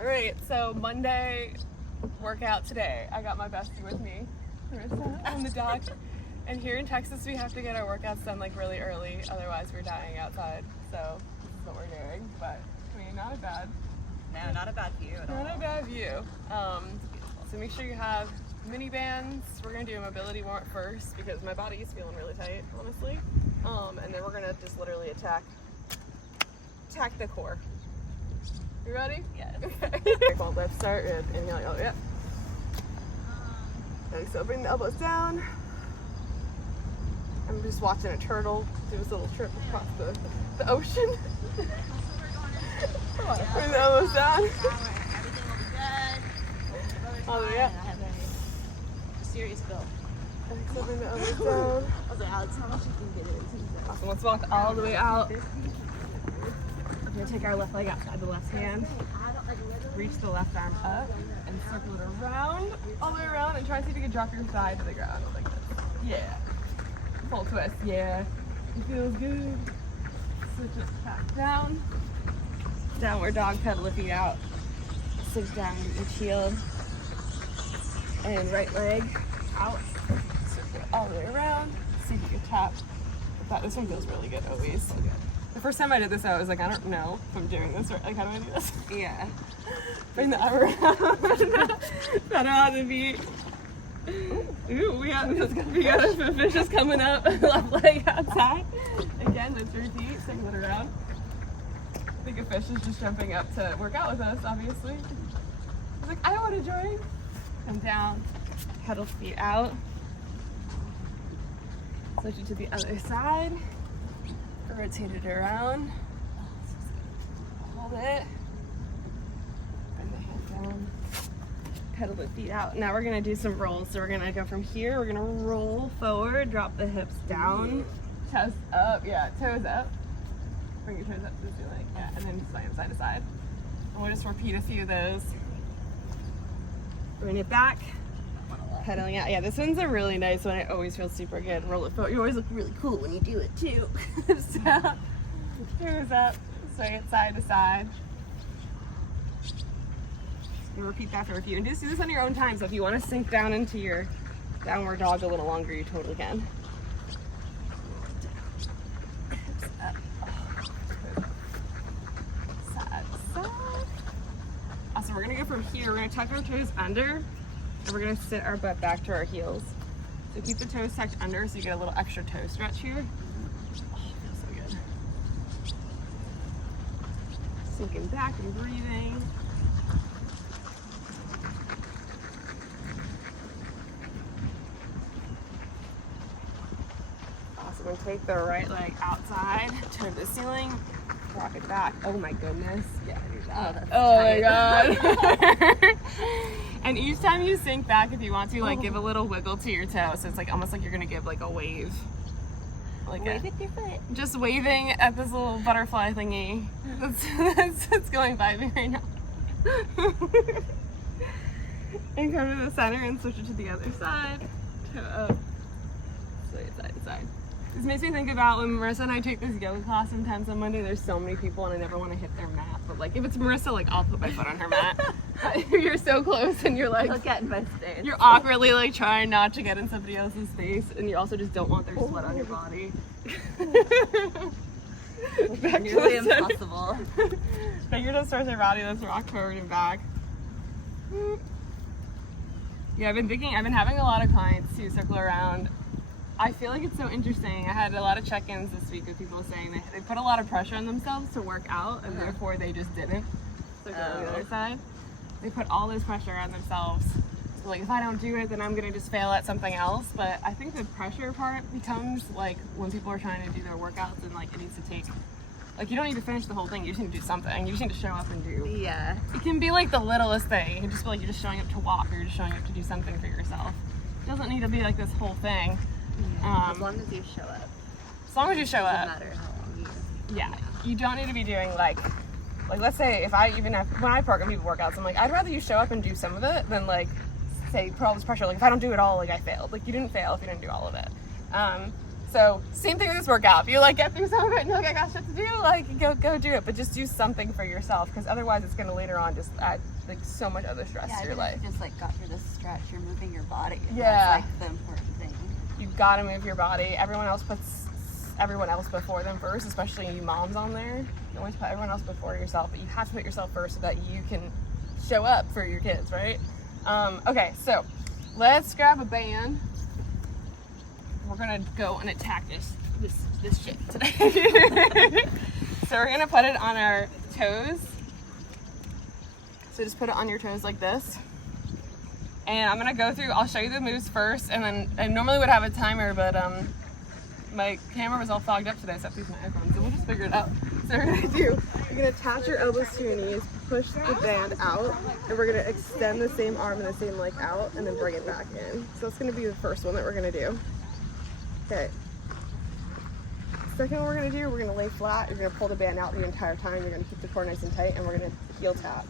All right, so Monday workout today. I got my bestie with me, Marissa, on the dog. And here in Texas, we have to get our workouts done like really early, otherwise we're dying outside. So this is what we're doing. But I mean, not a bad view at all. Not a bad view. So make sure you have mini bands. We're gonna do a mobility warm-up first because my body is feeling really tight, honestly. And then we're gonna just literally attack the core. You ready? Yes. Okay. Well, let's start with inhale. Oh, yeah. Okay, so bring the elbows down. I'm just watching a turtle do this little trip across the ocean. Bring the elbows down. Everything will be good. All the way up. I have a serious bill. So bring the elbows down. I was like, Alex, how much you can get it? Awesome. Let's walk all the way out. We're gonna take our left leg outside the left hand. Reach the left arm up and circle it around, all the way around, and try and see if you can drop your thigh to the ground like this. Yeah. Full twist. Yeah. It feels good. Switch it back down. Downward dog, pedal the feet out. Sink down each heel. And right leg out. Circle all the way around. See if you can tap. This one feels really good always. The first time I did this, I was like, I don't know if I'm doing this right. Like, how do I do this? Yeah. Bring the arm around. Pedal on the feet. Ooh, we got a fish is coming up. Left leg outside. Again, let's repeat. Circle it around. I think a fish is just jumping up to work out with us, obviously. He's like, I want to join. Come down. Pedal feet out. Switch it to the other side. Rotate it around. Hold it. Bring the hand down. Pedal the feet out. Now we're gonna do some rolls. So we're gonna go from here. We're gonna roll forward, drop the hips down, chest up. Yeah, toes up. Bring your toes up to the ceiling. Yeah, and then slam side to side. And we'll just repeat a few of those. Bring it back. Pedaling out. Yeah, this one's a really nice one. It always feels super good. Roll it forward. You always look really cool when you do it too. So, toes up, swing it side to side. And repeat that for a few. And just do this on your own time. So if you want to sink down into your downward dog a little longer, you totally can. Hips up. Side to side. Awesome. We're going to go from here. We're going to tuck our toes under. And we're going to sit our butt back to our heels. So keep the toes tucked under so you get a little extra toe stretch here. Oh, it feels so good. Sinking back and breathing. Awesome. And take the right leg outside, toe to the ceiling, rock it back. Oh my goodness. Yeah, do that. Oh my god. And each time you sink back, if you want to, like, give a little wiggle to your toe. So it's like almost like you're gonna give like a wave. Like wave with your foot. Just waving at this little butterfly thingy that's going by me right now. And come to the center and switch it to the other side. Toe up. Sway it side to side. This makes me think about when Marissa and I take this yoga class sometimes on Monday. There's so many people and I never want to hit their mat. But like if it's Marissa, like I'll put my foot on her mat. You're so close and you're like, look at my stance. You're awkwardly like trying not to get in somebody else's face and you also just don't want their sweat on your body. Back nearly impossible. Fingertips towards your body, let's rock forward and back. Yeah, I've been having a lot of clients who circle around. I feel like it's so interesting. I had a lot of check-ins this week with people saying they put a lot of pressure on themselves to work out and therefore they just didn't. So go on the other side. They put all this pressure on themselves. So like if I don't do it, then I'm gonna just fail at something else. But I think the pressure part becomes like when people are trying to do their workouts and like it needs to take, like you don't need to finish the whole thing, you just need to do something. You just need to show up and do. Yeah. It can be like the littlest thing. It can just be like you're just showing up to walk or you're just showing up to do something for yourself. It doesn't need to be like this whole thing. As long as you show up. As long as you show up. No matter how long you. Yeah. You don't need to be doing like let's say if I even have, when I program people workouts, I'm like, I'd rather you show up and do some of it than like say put all this pressure. Like if I don't do it all, like I failed. Like you didn't fail if you didn't do all of it. So same thing with this workout. If you like get through some of it and you're like, I got shit to do, like go do it. But just do something for yourself, because otherwise it's gonna later on just add like so much other stress to your life. You just like got through this stretch, you're moving your body. Yeah. That's like the important thing. You've gotta move your body. Everyone else puts everyone else before them first, especially you moms on there. You always put everyone else before yourself, but you have to put yourself first so that you can show up for your kids, right? Okay, so let's grab a band. We're gonna go and attack this shit today. So we're gonna put it on our toes. So just put it on your toes like this. And I'm gonna go through, I'll show you the moves first, and then I normally would have a timer, but my camera was all fogged up today, so I have to use my iPhone, so we'll just figure it out. So we're you're gonna attach your elbows to your knees, push the band out, and we're gonna extend the same arm and the same leg out, and then bring it back in. So that's gonna be the first one that we're gonna do. Okay. Second one we're gonna do, we're gonna lay flat. You're gonna pull the band out the entire time. You're gonna keep the core nice and tight, and we're gonna heel tap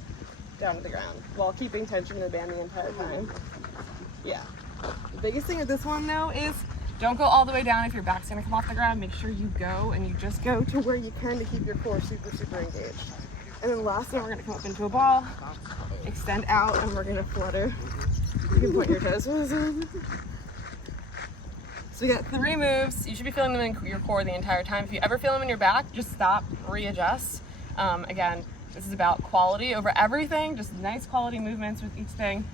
down to the ground while keeping tension in the band the entire time. Yeah. The biggest thing with this one though is don't go all the way down if your back's gonna come off the ground. Make sure you go and you just go to where you can to keep your core super, super engaged. And then last one, we're gonna come up into a ball, extend out, and we're gonna flutter. You can point your toes. So we got 3 moves. You should be feeling them in your core the entire time. If you ever feel them in your back, just stop, readjust. Again, this is about quality over everything, just nice quality movements with each thing.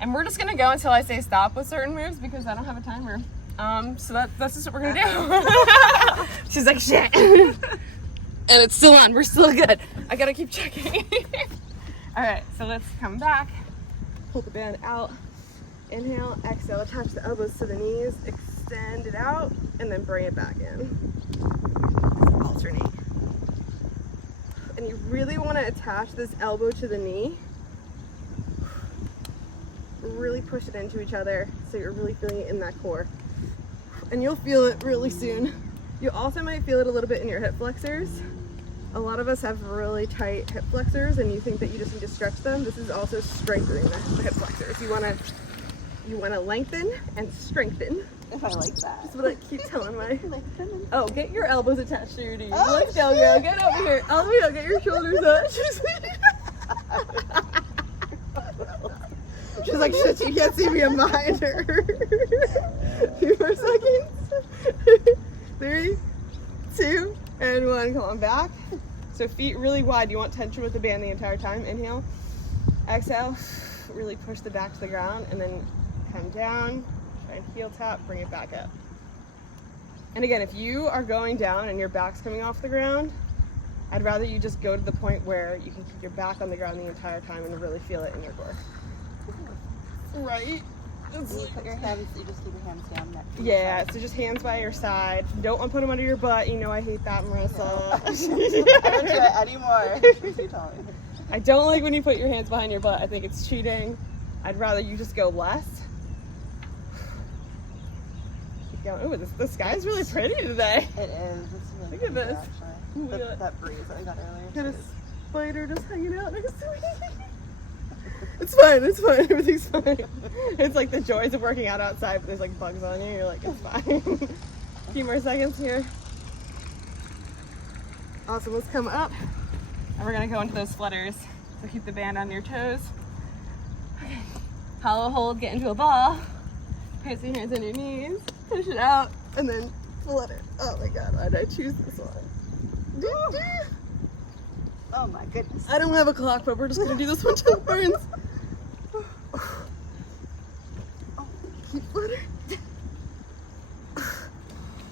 And we're just gonna go until I say stop with certain moves because I don't have a timer. So that's just what we're gonna do. She's like, shit. And it's still on, we're still good. I gotta keep checking. All right, so let's come back. Pull the band out. Inhale, exhale, attach the elbows to the knees, extend it out, and then bring it back in. Alternate. And you really want to attach this elbow to the knee. Really push it into each other so you're really feeling it in that core. And you'll feel it really soon. You also might feel it a little bit in your hip flexors. A lot of us have really tight hip flexors and you think that you just need to stretch them. This is also strengthening the hip flexors. You want to lengthen and strengthen. If I like that. That's what I keep telling my... Oh, get your elbows attached to your knees. Let's go, girl. Get over here. Over here. Get your shoulders up. She's like, shit, you can't see me, I'm behind her. 2 more seconds. 3, 2, and 1. Come on, back. So feet really wide. You want tension with the band the entire time. Inhale. Exhale. Really push the back to the ground, and then come down. Try and heel tap, bring it back up. And again, if you are going down and your back's coming off the ground, I'd rather you just go to the point where you can keep your back on the ground the entire time and really feel it in your core. Right? You put your hands, you just keep your hands down next to Yeah, so just hands by your side. Don't want to put them under your butt. You know I hate that, Marissa. I don't do it anymore. I don't like when you put your hands behind your butt. I think it's cheating. I'd rather you just go less. Keep going. Ooh, the sky's really pretty today. It is. It's really Look at pretty, this. Actually. That breeze that I got earlier. Got a spider just hanging out next to me. It's fine, everything's fine. It's like the joys of working out outside, but there's like bugs on you, you're like, it's fine. A few more seconds here. Awesome, let's come up. And we're gonna go into those flutters. So keep the band on your toes. Okay. Hollow hold, get into a ball. Place your hands on your knees, push it out, and then flutter. Oh my God, why did I choose this one? Oh my goodness. I don't have a clock, but we're just gonna do this one till it burns. Keep fluttering.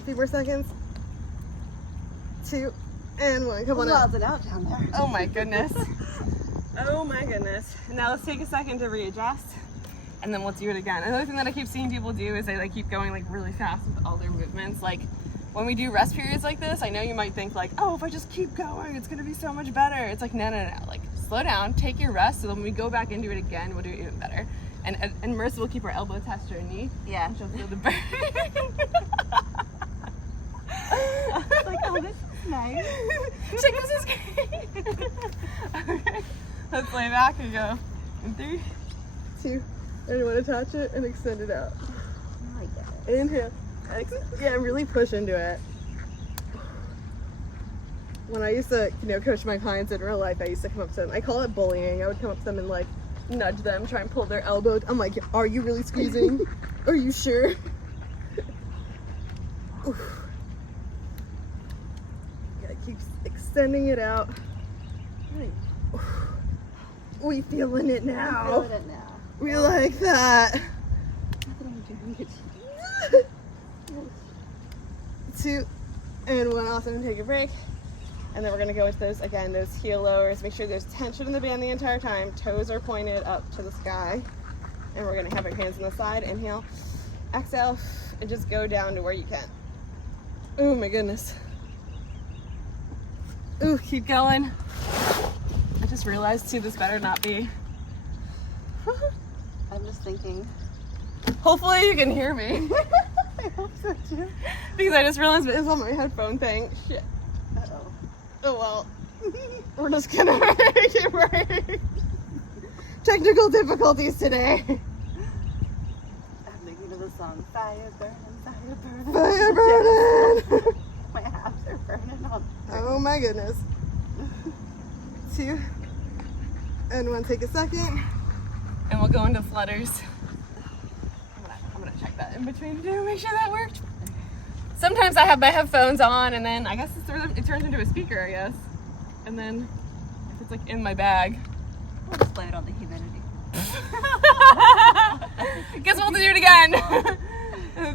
3 more seconds. 2 and 1. Come on Lots up. it out down there. Oh my goodness. Oh my goodness. Now let's take a second to readjust, and then we'll do it again. Another thing that I keep seeing people do is they like keep going like really fast with all their movements. Like when we do rest periods like this, I know you might think like, oh, if I just keep going, it's gonna be so much better. It's like, no. Like slow down, take your rest, so then when we go back into it again, we'll do it even better. And Marissa will keep her elbow attached to her knee. Yeah. And she'll feel the burn. It's like, oh, this is nice. She's like, this is great. Okay, let's lay back and go. In 3, 2, and you want to touch it and extend it out. Oh my God. Inhale, Yeah, really push into it. When I used to, coach my clients in real life, I used to come up to them. I call it bullying. I would come up to them and like nudge them, try and pull their elbow. I'm like, are you really squeezing? Are you sure? Gotta keep extending it out. We feeling it now. I'm feeling it now. We like that. Not that I'm doing it. 2 and 1. Awesome. Take a break. And then we're going to go with those heel lowers. Make sure there's tension in the band the entire time. Toes are pointed up to the sky. And we're going to have our hands on the side. Inhale, exhale, and just go down to where you can. Oh my goodness. Ooh, keep going. I just realized too, this better not be. I'm just thinking. Hopefully you can hear me. I hope so too. Because I just realized it's on my headphone thing. Shit. Uh-oh. Oh well. We're just gonna make it work. Technical difficulties today. I'm thinking of the song Fire Burning, Fire Burning. Fire burning. My abs are burning on. Oh my goodness. 2 and 1. Take a second. And we'll go into flutters. I'm gonna check that in between too, make sure that worked. Sometimes I have my headphones on and then I guess it turns into a speaker, I guess. And then if it's like in my bag. We'll just blame it on the humidity. Guess we'll do it again.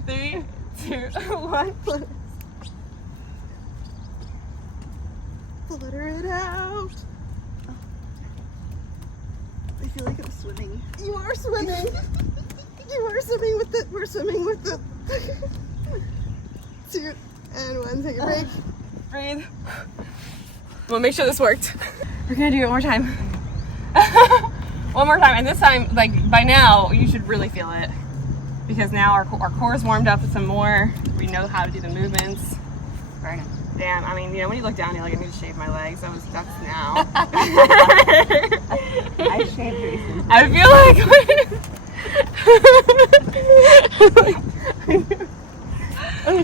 3, 2, 1. Flutter it out. I feel like I'm swimming. You are swimming. You are swimming with it. We're swimming with it. 2 and 1. Take a break. Breathe. We'll make sure this worked. We're gonna do it one more time. One more time, and this time, like by now, you should really feel it because now our core's warmed up some more. We know how to do the movements. Burning. Damn, I mean, when you look down, you're like, I need to shave my legs. That's now. I shaved recently. I feel like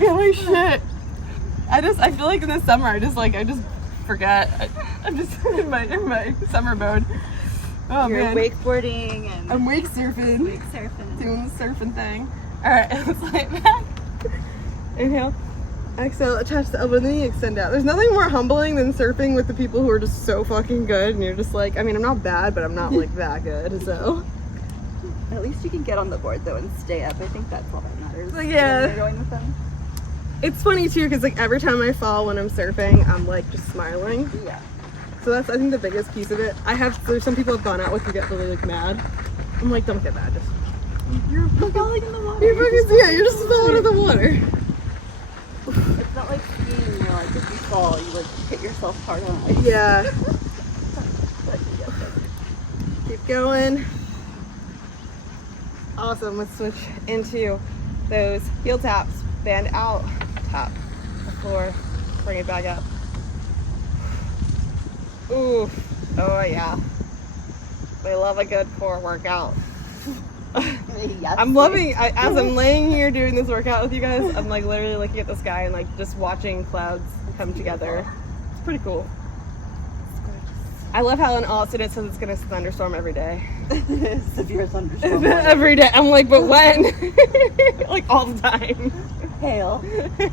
holy shit. I feel like in the summer I just forget. I'm just in my summer mode. Oh You're man. wakeboarding and I'm wake surfing. Doing the surfing thing. Alright, let's lay it back. Inhale. Exhale, attach the elbow to the knee, extend out. There's nothing more humbling than surfing with the people who are just so fucking good and you're just like, I mean, I'm not bad, but I'm not like that good, so. At least you can get on the board though and stay up. I think that's all that matters. Yeah. When you're going with them. It's funny too, because like every time I fall when I'm surfing, I'm like just smiling. Yeah. So that's, I think, the biggest piece of it. There's some people I've gone out with who get really like mad. I'm like, don't get mad, just. You're falling in the water. You're just falling in the water. It's not like skiing where like if you fall, you like hit yourself hard on ice. Yeah. Keep going. Awesome. Let's switch into those heel taps. Band out, tap the floor, bring it back up. Ooh. Oh yeah. I love a good core workout. Yes. I'm loving, as I'm laying here doing this workout with you guys, I'm like literally looking at the sky and like just watching clouds come together. It's pretty cool. It's gorgeous. I love how in Austin it says it's gonna thunderstorm every day. Severe thunderstorm. Every day. I'm like, but when? Like all the time. Hail. A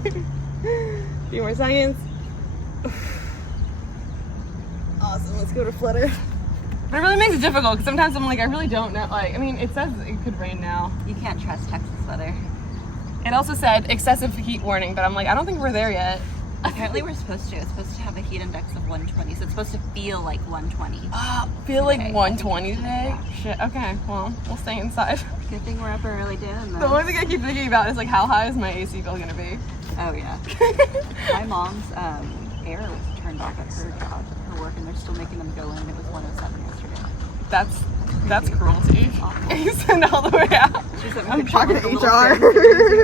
few more seconds. Awesome, let's go to flutter. But it really makes it difficult because sometimes I'm like, I really don't know. Like, I mean, it says it could rain now. You can't trust Texas weather. It also said excessive heat warning, but I'm like, I don't think we're there yet. Apparently we're supposed to. It's supposed to have a heat index of 120, so it's supposed to feel like 120. Feel like Okay. 120 today? Yeah. Shit, okay, well, we'll stay inside. Good thing we're up early doing The that. only thing I keep thinking about is like, how high is my AC bill gonna be? Oh yeah. My mom's air was turned off at her job, her work, and they're still making them go in, and it was 107 yesterday. That's cruelty. You send all the way out. I'm talking to HR. I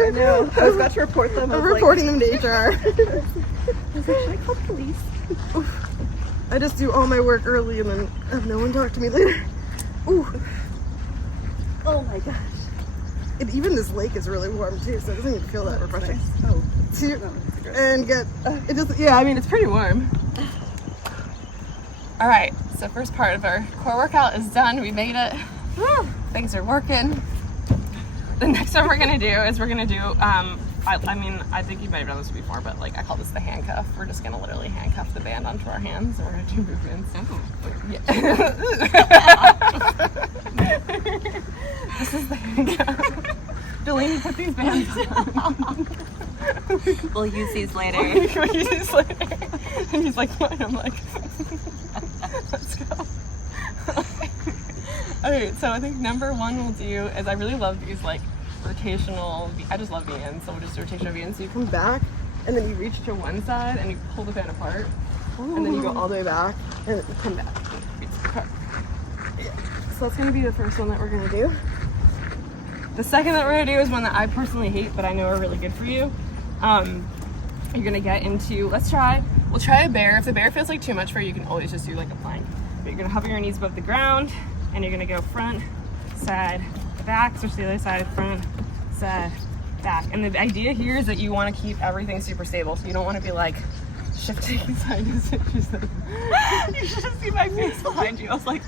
know. I was about to report them. I'm reporting them to HR. I was like, should I call the police? I just do all my work early and then have no one talk to me later. Ooh. Oh my gosh. And even this lake is really warm too, so it doesn't even feel that refreshing. Nice. Oh. And get it just I mean it's pretty warm. All right, so first part of our core workout is done. We made it. Woo, things are working. The next one we're gonna do is we're gonna do I mean, I think you might have done this before, but like I call this the handcuff. We're just gonna literally handcuff the band onto our hands and we're gonna do movements. Oh. Yeah. This is the handcuff. Delaney, put these bands on. We'll use these later. We'll use these later. And he's like, what? I'm like, let's go. Alright, so I think number one we'll do is I really love these like rotational, I just love V-ins, so we'll just do rotational V-ins. So you come back and then you reach to one side and you pull the band apart. Ooh. And then you go all the way back and you come back. Yeah. So that's gonna be the first one that we're gonna do. The second that we're gonna do is one that I personally hate, but I know are really good for you. You're gonna get into, we'll try a bear. If the bear feels like too much for you, you can always just do like a plank. But you're gonna hover your knees above the ground and you're gonna go front, side, back, switch to the other side, front, side, back. And the idea here is that you wanna keep everything super stable. So you don't wanna be like shifting side to side. You should just see my face behind you. I was like,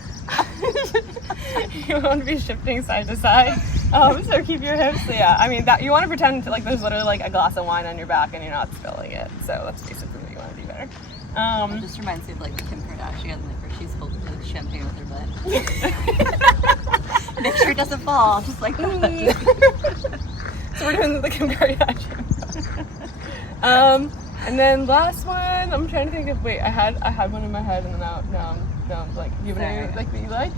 you want to be shifting side to side. So keep your hips. So yeah, I mean that you want to pretend to, like there's literally like a glass of wine on your back and you're not spilling it. So that's basically what you want to do better. It just reminds me of like Kim Kardashian, like where she's holding like champagne with her butt. Make sure it doesn't fall, just like that. So we're doing the Kim Kardashian. And then last one, I'm trying to think of. Wait, I had one in my head, and now I'm like, you have any like that you like?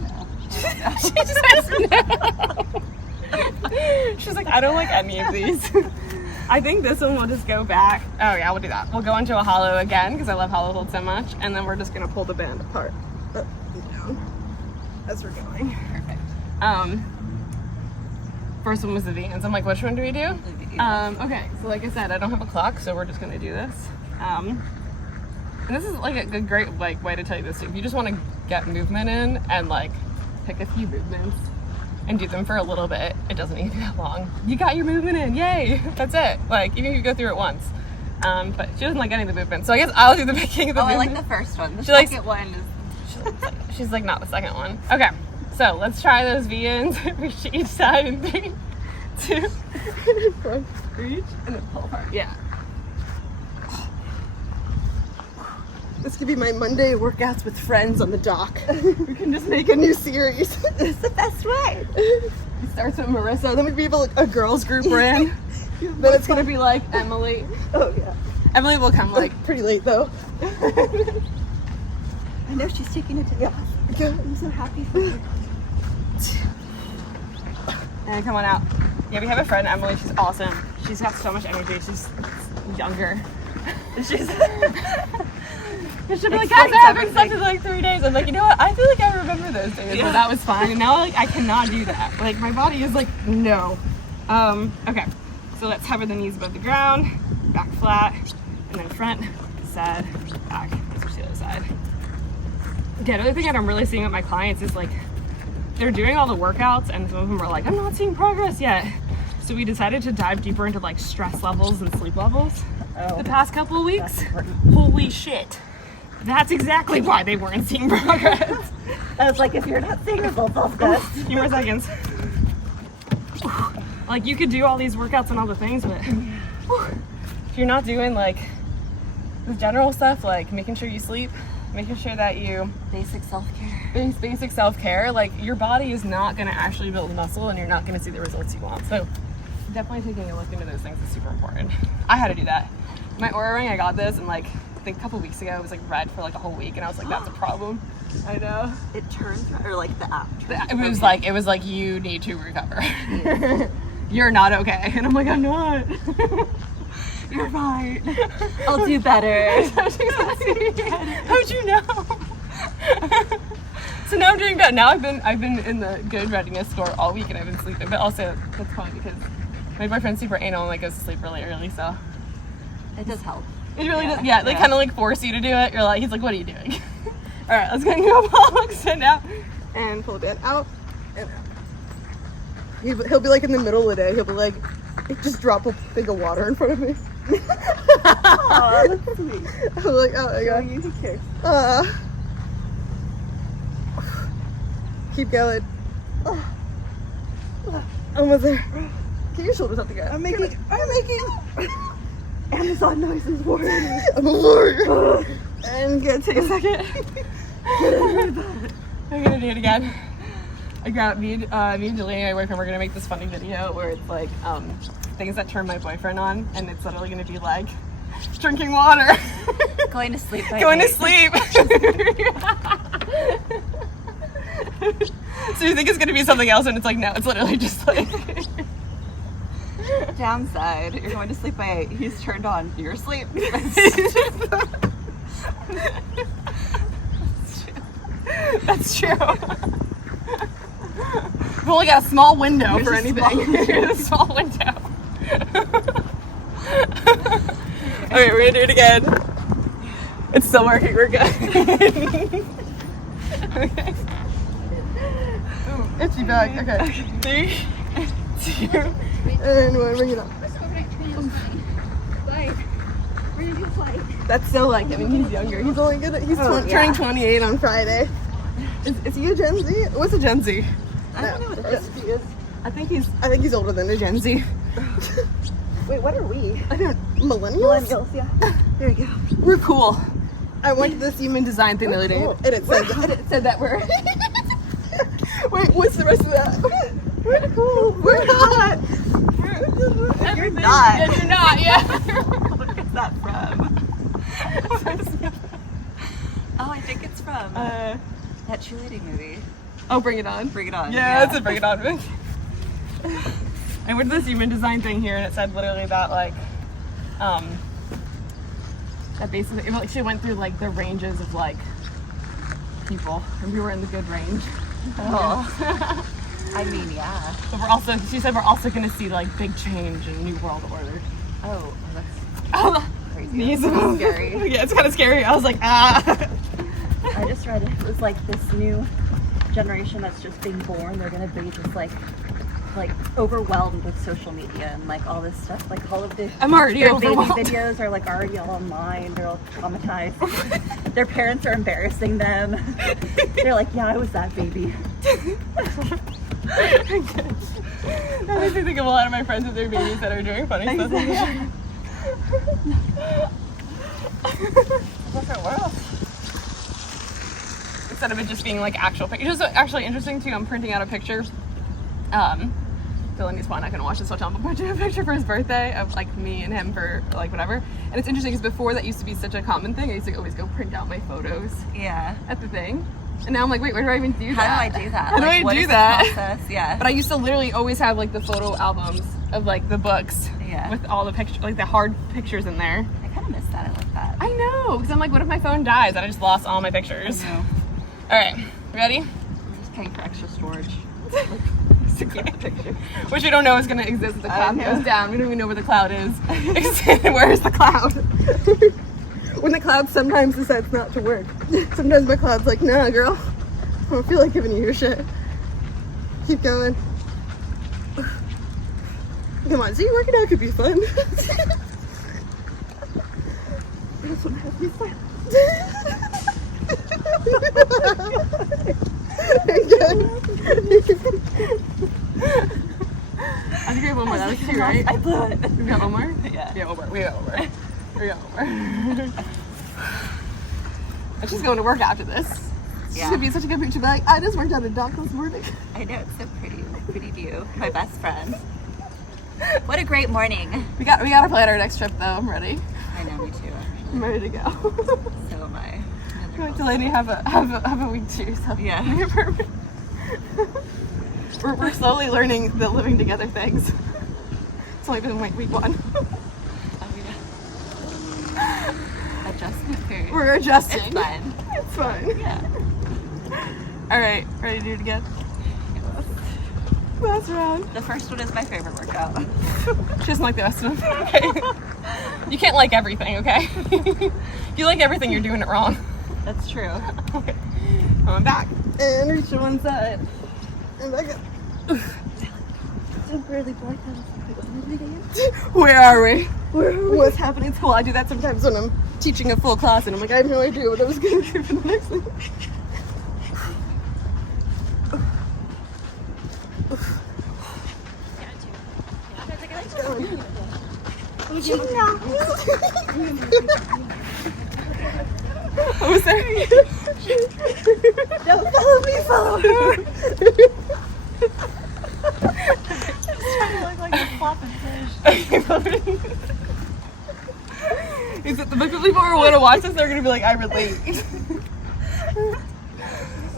No. She just says no. She's like, I don't like any of these. I think this one we'll just go back. Oh yeah, we'll do that. We'll go into a hollow again because I love hollow hold so much, and then we're just gonna pull the band apart, up and down as we're going. Perfect. First one was the V-ins. I'm like, which one do we do? Okay, so like I said, I don't have a clock, so we're just gonna do this. And this is like a great like way to tell you this too. If you just want to get movement in and like pick a few movements and do them for a little bit, it doesn't need to be that long. You got your movement in, yay! That's it. Like even if you go through it once. But she doesn't like any of the movements, so I guess I'll do the picking of the movement. I like the first one. The she second one is. She's like not the second one. Okay. So let's try those V-ins. Reach to each side in 3, 2, front, reach, and then pull apart. Yeah. This could be my Monday workouts with friends on the dock. We can just make a new series. It's the best way. It starts with Marissa, then we can be a girls group ran. Then it's gonna be like Emily. Oh yeah. Emily will come like pretty late though. I know she's taking a day off. Yeah. I'm so happy for her. And come on out. Yeah, we have a friend, Emily. She's awesome. She's got so much energy. She's younger. She's. She'll be like, guys, I haven't slept in like 3 days. I'm like, you know what? I feel like I remember those days. Yeah. So that was fine. And now like I cannot do that. Like my body is like, no. Okay. So let's hover the knees above the ground, back flat, and then front, side, back. Switch to the other side. Yeah, the other thing that I'm really seeing with my clients is like they're doing all the workouts and some of them are like, I'm not seeing progress yet. So we decided to dive deeper into like stress levels and sleep levels the past couple of weeks. Holy shit. That's exactly why they weren't seeing progress. I was like, if you're not seeing results, I'll A few more seconds. Like you could do all these workouts and all the things, but if you're not doing like the general stuff, like making sure you sleep, making sure that you basic self-care. Basic self-care, like your body is not going to actually build muscle and you're not going to see the results you want. So definitely taking a look into those things is super important. I had to do that. My Oura ring, I got this and like I think a couple weeks ago it was like red for like a whole week and I was like, that's a problem. I know. It turns red, or like the app turns it was like you need to recover. Yeah. You're not okay. And I'm like, I'm not. You're fine. I'll do better. How'd you know? So now I'm doing better. Now I've been in the good readiness score all week and I've been sleeping. But also that's fine because my boyfriend's super anal and like goes to sleep really early, so it does help. It really does. Yeah, they kind of like force you to do it. You're like, he's like, what are you doing? All right, let's go. Sit down and pull the band out and out. He'll be like in the middle of the day. He'll be like, just drop a thing of water in front of me. Aw, that's sweet. I'm like, oh my god. You he cares. Keep going. Almost there. Get your shoulders up the ground. I'm making Amazon noises for you. I'm a lord. And gonna take a second. I'm gonna do it again. I grabbed me and Julie, my boyfriend, we're gonna make this funny video where it's like things that turn my boyfriend on, and it's literally gonna be like drinking water, Going to sleep. going to sleep. So you think it's gonna be something else, and it's like no, it's literally just like. Downside, you're going to sleep by 8. He's turned on. You're asleep. That's true. We've only got a small window for anything. A small window. Okay, we're gonna do it again. It's still working. We're good. Okay. Ooh, itchy back. Okay. 3, 2, and 1. Bring it up. That's so like. I mean, he's younger. He's only good. He's turning 28 on Friday. Is he a Gen Z? What's a Gen Z? I don't know what this is. I think he's older than a Gen Z. Wait, what are we? I don't. Millennials. Yeah. There you go. We're cool. I went to this human design thing the other day, and it said that we're. Wait, what's the rest of that? We're cool. We're not. You're not. Yeah, you're not. Yeah. Where's that from? Oh, I think it's from that cheerleading movie. Oh, Bring It On. Bring It On. Yeah, that's a Bring It On movie. I went to this human design thing here, and it said literally that like, that basically like she went through like the ranges of like people, and we were in the good range. Oh. I mean, yeah. But she said we're also gonna see like big change in New World Order. Oh, that's Oh, crazy. It's scary. Yeah, it's kind of scary. I was like, ah. I just read it was like this new generation that's just being born. They're gonna be just like overwhelmed with social media and like all this stuff. Like all of the I'm already their baby overwhelmed. videos are like already all online. They're all traumatized. Their parents are embarrassing them. They're like, yeah, I was that baby. That makes me think of a lot of my friends with their babies that are doing funny stuff. Look at what else? Instead of it just being like actual pictures. It's actually interesting too. I'm printing out a picture. Dylan probably not gonna watch this, so I'll tell him. I'm printing a picture for his birthday of like me and him for like whatever. And it's interesting because before that used to be such a common thing. I used to always go print out my photos Yeah. at the thing. And now I'm like, wait, where do I even do that? How do I do that? How do I what do is the that? process? Yeah. But I used to literally always have like the photo albums of like the books Yeah. with all the pictures, like the hard pictures in there. I kind of miss that. I like that. I know, because I'm like, what if my phone dies and I just lost all my pictures? I know. All right, ready? I'm just paying for extra storage. To keep a picture. Which we don't know is going to exist if the cloud goes down. We don't even know where the cloud is. Where is the cloud? When the cloud sometimes decides not to work. Sometimes my cloud's like, nah, girl. I don't feel like giving you your shit. Keep going. Come on, see, working out could be fun. This one has to be fun. I think we have one more. That was 2, right? I blew it. We got one more? Yeah. Yeah, one more. We got one more. We got one more. I'm just going to work after this. It's Yeah. gonna be such a good picture. Be like, I just worked out a dock this morning. I know, it's so pretty. Pretty view. My best friend. What a great morning. We gotta plan our next trip though. I'm ready. I know, me too, actually. I'm ready to go. So am I. Go back to Lady, have a week to yourself. Yeah. We're slowly learning the living together things. It's only been week 1. Adjustment period. We're adjusting. It's fun. It's fun. Yeah. All right, ready to do it again? Last round. The first one is my favorite workout. She doesn't like the rest of them. Okay. You can't like everything, okay? If you like everything, you're doing it wrong. That's true. Okay. I'm back. And reach to one side. And back up. Temporarily blacked out. Where are we? What's happening? Well, I do that sometimes when I'm teaching a full class and I'm like, I have no idea what I was going to do for the next thing. What was that? Don't follow me, follow her. Trying to look like a flopping fish. Is it the book of people who want to watch this? They're gonna be like, I relate.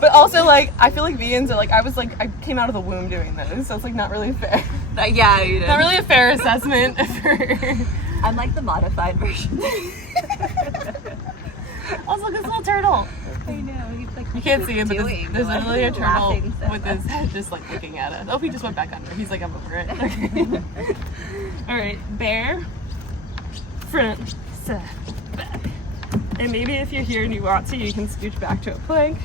But also, like, I feel like vegans are like, I came out of the womb doing this, so it's like not really fair. Yeah, you did. Not really a fair assessment for. I'm like the modified version. Also, look at this little turtle. I know. He's like, You can't see him, but there's literally a turtle laughing so with his head just like looking at us. Oh, he just went back under. He's like, I'm over it. Okay. All right, bear, front, back. And maybe if you're here and you want to, you can scooch back to a plank,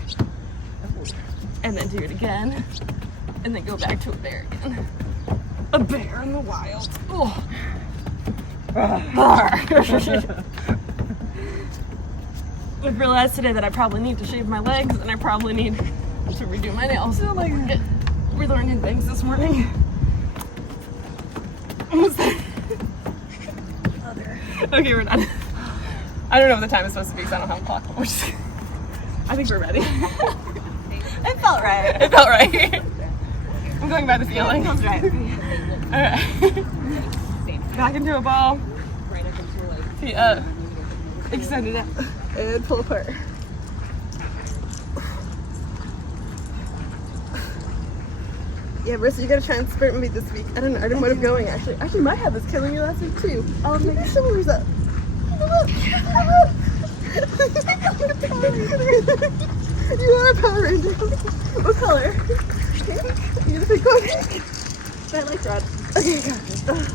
and then do it again, and then go back to a bear again. A bear in the wild. Oh. I've realized today that I probably need to shave my legs and I probably need to redo my nails. Oh my god. We learned new things this morning. Almost there. Okay, we're done. I don't know what the time is supposed to be because I don't have a clock. We're just, I think we're ready. It felt right. It felt right. I'm going by the feeling. It feels right. Alright. Back into a ball. Feet up. Extend it out. And pull apart. Yeah, Marissa, you gotta try and sprint me this week. I don't know. I didn't want him going actually. Actually, my head was killing you last week too. Oh, maybe someone's up. You are a Power Ranger. What color? Pink? You gonna pick one? I like red. Okay, got it.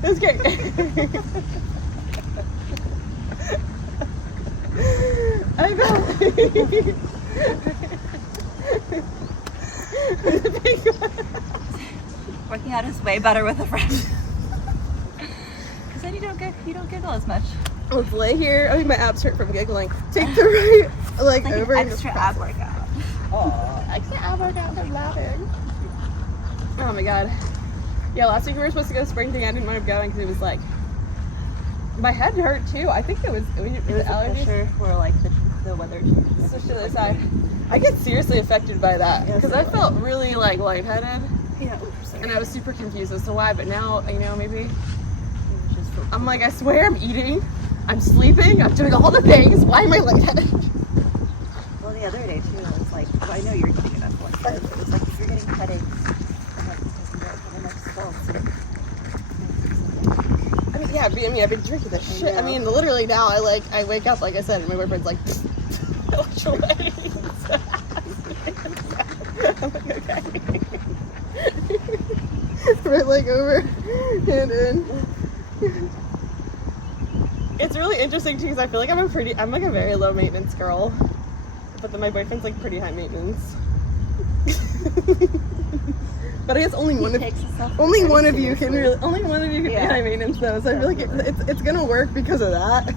That's great. I know. Working out is way better with a friend. Because then you don't giggle as much. Let's lay here. I think my abs hurt from giggling. Take the right leg Like over an and extra just ab workout. Oh, extra ab workout from laughing. Oh my god. Yeah, last week we were supposed to go sprinting. I didn't mind going because it was like my head hurt too. I think it was allergies. Pressure or like the weather. Switch to the other side. I get seriously affected by that because I felt really like lightheaded. Yeah. Oops, And I was super confused as to why, but now, you know, maybe I'm like, I swear I'm eating, I'm sleeping, I'm doing all the things. Why am I lightheaded? Well, the other day too, it was like, well, I know you're getting enough blood, but it was like if you're getting headaches, the next fall. I mean, yeah, I've been drinking this shit. I mean, literally now, I wake up, like I said, and my boyfriend's like, electrolytes. I'm like, okay. Right leg over, hand in. It's really interesting too because I feel like I'm like a very low maintenance girl, but then my boyfriend's like pretty high maintenance. But I guess only one of you can be high maintenance though, so I feel like it's gonna work because of that.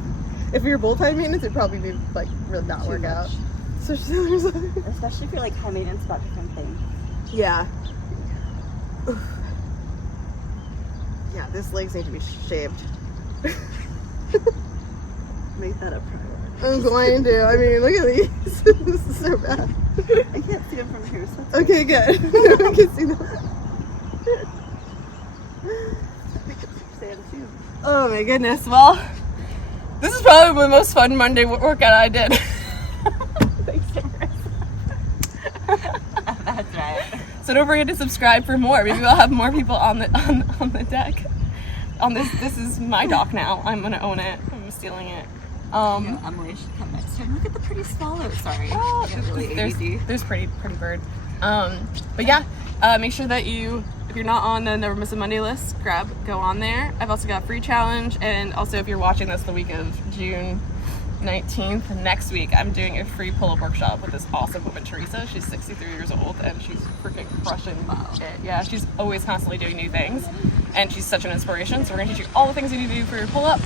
If we were both high maintenance, it'd probably be like really not work out. So Especially if you're like high maintenance about different things. Yeah. Yeah, this legs need to be shaved. Make that a priority. I'm going to. I mean, look at these. This is so bad. I can't see them from here, so that's Okay, good. I can see them. I think it's sand too. Oh my goodness. Well, this is probably the most fun Monday workout I did. Thanks, That's right. So don't forget to subscribe for more. Maybe we'll have more people on the deck. On this is my dock now. I'm gonna own it. I'm stealing it. Emily should come next time. Look at the pretty swallow. Sorry. Oh, Really there's pretty bird. But yeah, make sure that if you're not on the Never Miss a Monday list, go on there. I've also got a free challenge, and also if you're watching this the week of June 19th, next week, I'm doing a free pull-up workshop with this awesome woman, Teresa. She's 63 years old, and she's freaking crushing it. Yeah, she's always constantly doing new things, and she's such an inspiration. So we're gonna teach you all the things you need to do for your pull-up,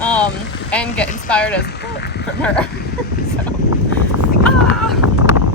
and get inspired as fuck from her.